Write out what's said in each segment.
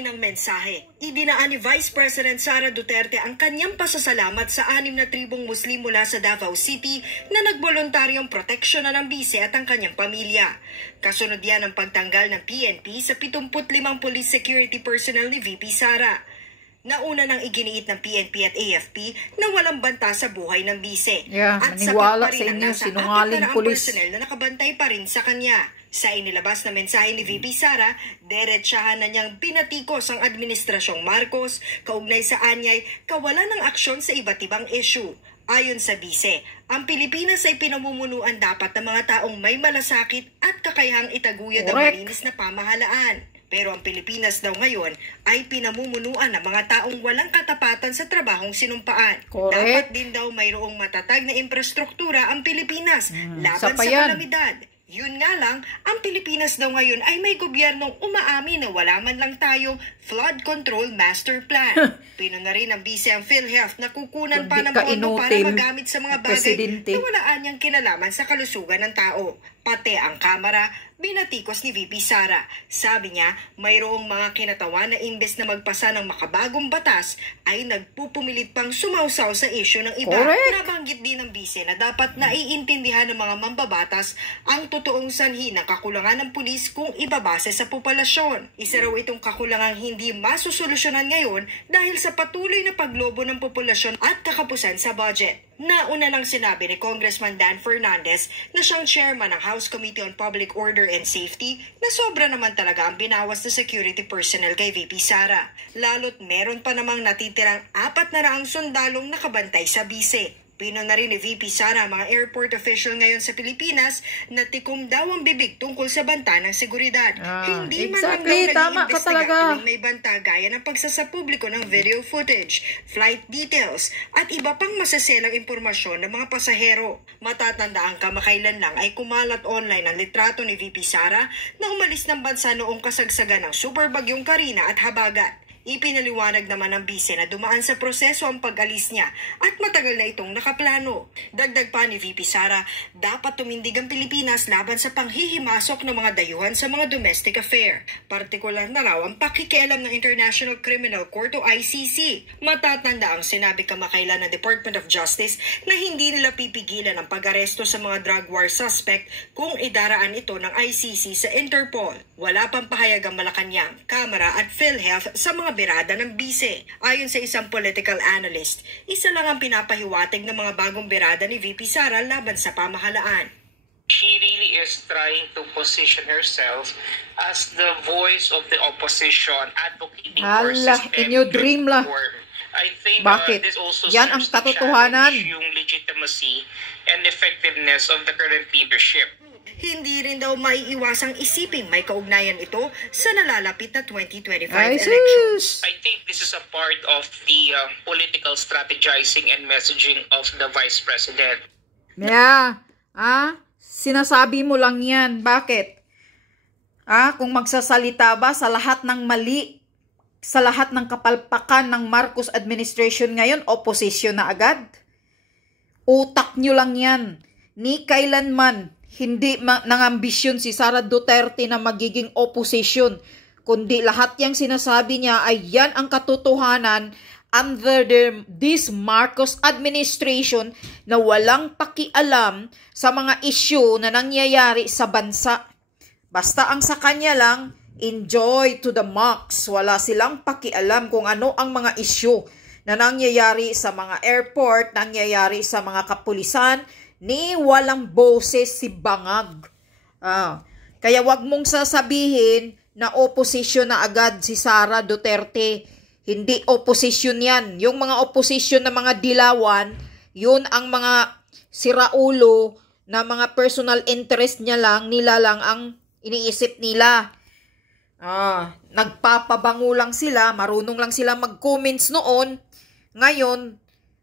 Basahin ang mensahe. Idinaan ni Vice President Sara Duterte ang kanyang pasasalamat sa 6 na tribong Muslim mula sa Davao City na nagboluntaryong proteksyonan ng bise at ang kanyang pamilya. Kasunod yan ang pagtanggal ng PNP sa 75 police security personnel ni VP Sara. Nauna nang iginiit ng PNP at AFP na walang banta sa buhay ng bise. At sapat pa rin ang nasa 4 na personnel na nakabantay pa rin sa kanya. Sa inilabas na mensahe ni VP Sara, derechahan na niyang pinatikos ang Administrasyong Marcos kaugnay sa anyay kawalan ng aksyon sa iba't ibang issue. Ayon sa bise, ang Pilipinas ay pinamumunuan dapat ng mga taong may malasakit at kakayahang itaguyod ang malinis na pamahalaan. Pero ang Pilipinas daw ngayon ay pinamumunuan ng mga taong walang katapatan sa trabahong sinumpaan. Dapat din daw mayroong matatag na infrastruktura ang Pilipinas laban sa kalamidad. Yun nga lang, ang Pilipinas daw ngayon ay may gobyernong umaamin na wala man lang tayong flood control master plan. Pino na rin ang bise ang PhilHealth na kukunan pa ng bono para magamit sa mga bagay na walaan niyang kinalaman sa kalusugan ng tao. Pati ang Kamara, binatikos ni VP Sara. Sabi niya, mayroong mga kinatawan na imbes na magpasa ng makabagong batas, ay nagpupumilit pang sumausaw sa isyu ng iba. Nabanggit din ng bise na dapat naiintindihan ng mga mambabatas ang totoong sanhi ng kakulangan ng pulis kung ibabase sa populasyon. Isa raw itong kakulangang hindi masusolusyonan ngayon dahil sa patuloy na paglobo ng populasyon at kakapusan sa budget. Nauna nang sinabi ni Congressman Dan Fernandez na siyang chairman ng House Committee on Public Order and Safety na sobra naman talaga ang binawas na security personnel kay VP Sara. Lalo't meron pa namang natitirang 400 sundalong nakabantay sa bise. Pino na rin ni VP Sara mga airport official ngayon sa Pilipinas na tikom daw ang bibig tungkol sa banta ng seguridad. Hindi man lang daw nag-iimbestiga tuwing may banta gaya ng pagsasapubliko ng video footage, flight details at iba pang masaselang impormasyon ng mga pasahero. Matatandaan kamakailan lang ay kumalat online ang litrato ni VP Sara na umalis ng bansa noong kasagsagan ng super bagyong Karina at Habagat. Ipinaliwanag naman ng bise na dumaan sa proseso ang pag-alis niya at matagal na itong nakaplano. Dagdag pa ni VP Sara, dapat tumindig ang Pilipinas laban sa panghihimasok ng mga dayuhan sa mga domestic affair. Partikular na raw ang pakikialam ng International Criminal Court o ICC. Matatanda ang sinabi kamakailan ng Department of Justice na hindi nila pipigilan ang pag-aresto sa mga drug war suspect kung idaraan ito ng ICC sa Interpol. Wala pang pahayag ang Malacanang, Kamara at PhilHealth sa mga birada ng bise. Ayon sa isang political analyst, isa lang ang pinapahiwatig ng mga bagong birada ni VP Sara laban sa pamahalaan. She really is trying to position herself as the voice of the opposition, advocating for systemic reform. I think this also serves to challenge yung legitimacy and effectiveness of the current leadership. Hindi rin daw maiiwasang isiping may kaugnayan ito sa nalalapit na 2025 elections. I think this is a part of the political strategizing and messaging of the Vice President. Sinasabi mo lang yan. Bakit? Kung magsasalita ba sa lahat ng mali, sa lahat ng kapalpakan ng Marcos administration ngayon, opposition na agad? Utak nyo lang yan. Ni kailanman hindi ng ambisyon si Sara Duterte na magiging opposition, kundi lahat yang sinasabi niya ay yan ang katotohanan under this Marcos administration na walang pakialam sa mga issue na nangyayari sa bansa. Basta ang sa kanya lang, enjoy to the max. Wala silang pakialam kung ano ang mga issue na nangyayari sa mga airport, nangyayari sa mga kapulisan, ni walang boses si Bangag. Kaya wag mong sasabihin na opposition na agad si Sara Duterte. Hindi opposition yan. Yung mga opposition na mga dilawan, yun ang mga siraulo na mga personal interest nila lang ang iniisip nila. Nagpapabango lang sila, marunong lang sila mag-comments noon. Ngayon,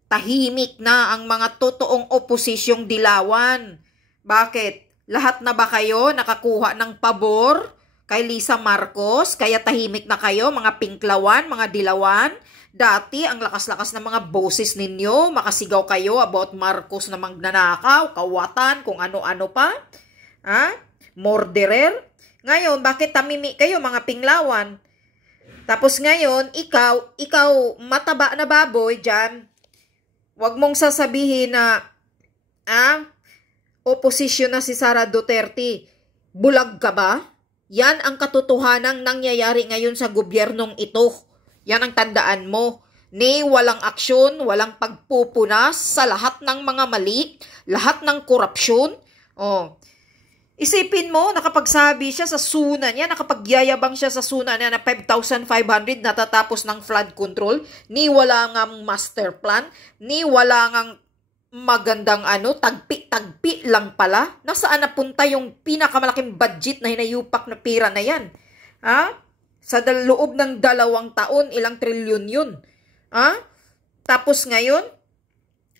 tahimik na ang mga totoong oposisyong dilawan. Bakit? Lahat na ba kayo nakakuha ng pabor kay Lisa Marcos? Kaya tahimik na kayo, mga pinklawan, mga dilawan? Dati, ang lakas-lakas ng mga boses ninyo, makasigaw kayo about Marcos na magnanakaw, kawatan, kung ano-ano pa. Morderer? Ngayon, bakit tamimi kayo, mga pinglawan? Tapos ngayon, ikaw mataba na baboy dyan. Huwag mong sasabihin na, oposisyon na si Sara Duterte. Bulag ka ba? Yan ang katotohanang nangyayari ngayon sa gobyernong ito. Yan ang tandaan mo. Ni walang aksyon, walang pagpupunas sa lahat ng mga mali, lahat ng korupsyon. Isipin mo, nakapagsabi siya sa suna niya, nakapagyayabang siya sa suna niya na 5,500 natatapos ng flood control, ni wala ngang master plan, ni wala ngang magandang tagpi-tagpi lang pala. Nasaan napunta yung pinakamalaking budget na hinayupak na pira na yan? Sa loob ng 2 taon, ilang trilyon yun? Tapos ngayon,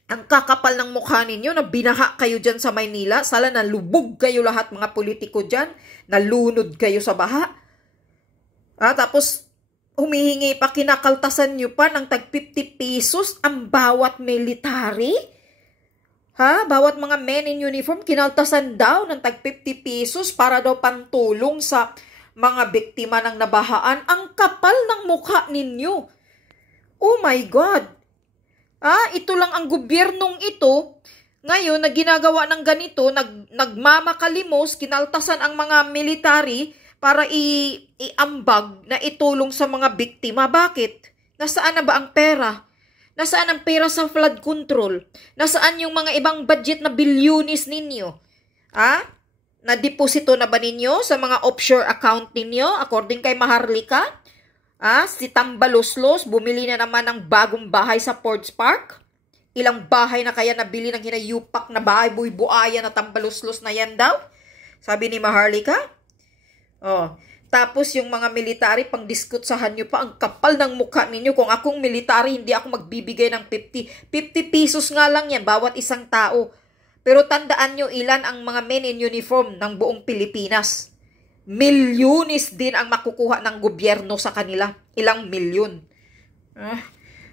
ang kakapal ng mukha ninyo na binaha kayo dyan sa Maynila. Sala nalubog kayo lahat mga politiko dyan. Nalunod kayo sa baha. Tapos humihingi pa, kinakaltasan nyo pa ng tag 50 pesos ang bawat military. Bawat mga men in uniform, kinaltasan daw ng tag 50 pesos para daw pantulong sa mga biktima ng nabahaan. Ang kapal ng mukha ninyo. Oh my God! Ito lang ang gobyernong ito, ngayon na ginagawa ng ganito, nagmamakalimos, kinaltasan ang mga military para iambag na itulong sa mga biktima. Bakit? Nasaan na ba ang pera? Nasaan ang pera sa flood control? Nasaan yung mga ibang budget na bilyonis ninyo? Na-deposito na ba ninyo sa mga offshore account ninyo according kay Maharlika? Si Tambaloslos, bumili na naman ng bagong bahay sa Forge Park. Ilang bahay na kaya nabili ng hinayupak na bahay, buhay-buaya na Tambaloslos na yan daw? Sabi ni Maharlika. Tapos yung mga military, pang-diskutsahan nyo pa, ang kapal ng mukha ninyo. Kung akong military, hindi ako magbibigay ng 50 pesos nga lang yan, bawat isang tao. Pero tandaan nyo, ilan ang mga men in uniform ng buong Pilipinas? Milyones din ang makukuha ng gobyerno sa kanila. Ilang milyon.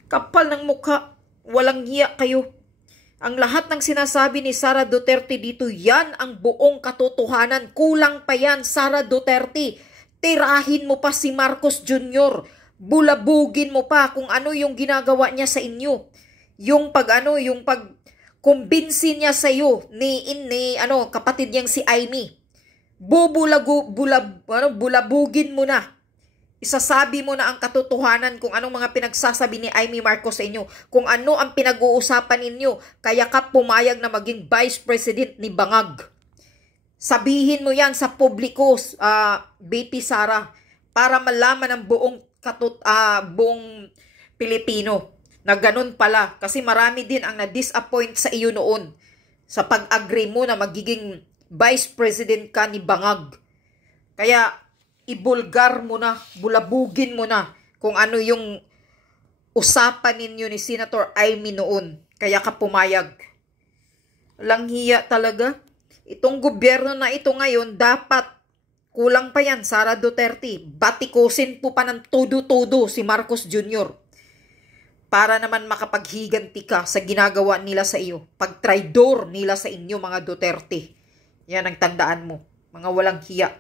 Kapal ng mukha. Walang hiya kayo. Ang lahat ng sinasabi ni Sara Duterte dito, yan ang buong katotohanan. Kulang pa yan, Sara Duterte. Tirahin mo pa si Marcos Jr. Bulabugin mo pa kung ano yung ginagawa niya sa inyo. Yung pag-kumbinsi niya sa iyo ni kapatid niyang si Amy. Bulabugin mo na. Isasabi mo na ang katotohanan kung anong mga pinagsasabi ni Amy Marcos sa inyo. Kung ano ang pinag-uusapan ninyo. Kaya ka pumayag na maging Vice President ni Bangag. Sabihin mo yan sa publiko, BP Sara, para malaman ng buong Pilipino na ganun pala. Kasi marami din ang na-disappoint sa iyo noon sa pag-agree mo na magiging Vice President ka ni Bangag. Kaya ibulgar mo na, bulabugin mo na kung ano yung usapan ninyo ni Senator Amy noon. Kaya ka pumayag. Langhiya talaga. Itong gobyerno na ito ngayon, dapat kulang pa yan, Sara Duterte. Batikusin po pa ng todo-todo si Marcos Jr. para naman makapaghiganti ka sa ginagawa nila sa iyo. Pag-traidor nila sa inyo, mga Duterte. Yan ang tandaan mo. Mga walang hiya.